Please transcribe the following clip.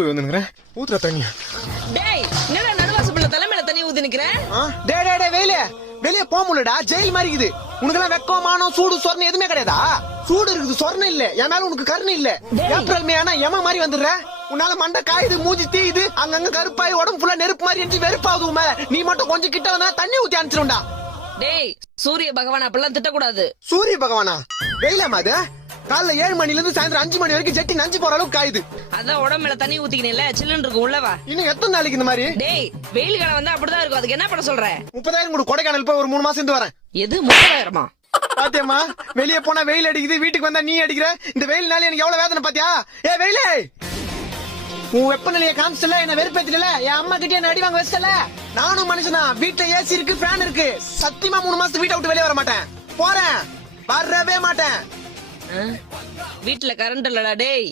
போய் வந்துக்கிறேன். ஊத்துற தண்ணி. டேய் என்னடா நடுவாசப்பள்ள தலைமையில தண்ணி ஊத்தி நிக்கிறேன். டேய் வெயில வெளியே போக முடியலடா, ஜெயில் மாதிரி இருக்குது. உனக்கெல்லாம் வெக்கம் மானம் சூடு சொர்ணம் எதுவுமே கிடையாதா? சூடு இருக்குது, சொர்ணம் இல்ல. என் மேல உனக்கு கருணை இல்ல. ஏப்ரல் மே ஆனா எம மாதிரி வந்துடுற. உன்னால மண்டை காயுது, மூஞ்சி தீயுது, அங்கங்க கருப்பாய் உடம்பு ஃபுல்லா நெருப்பு மாதிரி இருந்துச்சு, வெறுப்பாவது மேல. நீ மட்டும் கொஞ்சம் கிட்ட வந்தா தண்ணி ஊத்தி அனுப்பிச்சிருண்டா. டேய் சூரிய பகவான் அப்படிலாம் திட்டக்கூடாது. சூரிய பகவானா? வெயிலாமா அது? காலைல 7 மணில இருந்து சாயந்தரம் 5 மணி வரைக்கும் ஜெட்டி நஞ்சு போற அளவுக்கு காயுது. அதான் உடம்புல தண்ணி ஊத்திக்கினேல, சில்லுன்னு இருக்கு, உள்ளவா. இன்னும் எத்தனை நாளைக்கு இந்த மாதிரி? டேய் வெயில் காலம் வந்தா அப்படிதான் இருக்கும். அதுக்கு என்ன பண்ண சொல்ற? 30,000 கூட கொடைக்கானல் போய் ஒரு 3 மாசம் இருந்து வரேன். எது 30,000? பாத்தியம்மா, வெளியே போனா வெயில் அடிக்குது, வீட்டுக்கு வந்தா நீ அடிக்கிற. இந்த வெயில்னால எனக்கு எவ்வளவு வேதனை பாத்தியா? ஏ வெயிலே, உன் வெப்பநிலையை காமிச்சல, என்ன வெறுப்பேத்தில. என் அம்மா கிட்டே என்ன அடி வாங்க வச்சல. நானும் மனுஷனா, வீட்டுல ஏசி இருக்கு, ஃபேன் இருக்கு. சத்தியமா 3 மாசத்துக்கு வீட்டை விட்டு வெளியே வர மாட்டேன். போறேன், வரவே மாட்டேன். வீட்டுல கரண்ட் இல்லடா டேய்.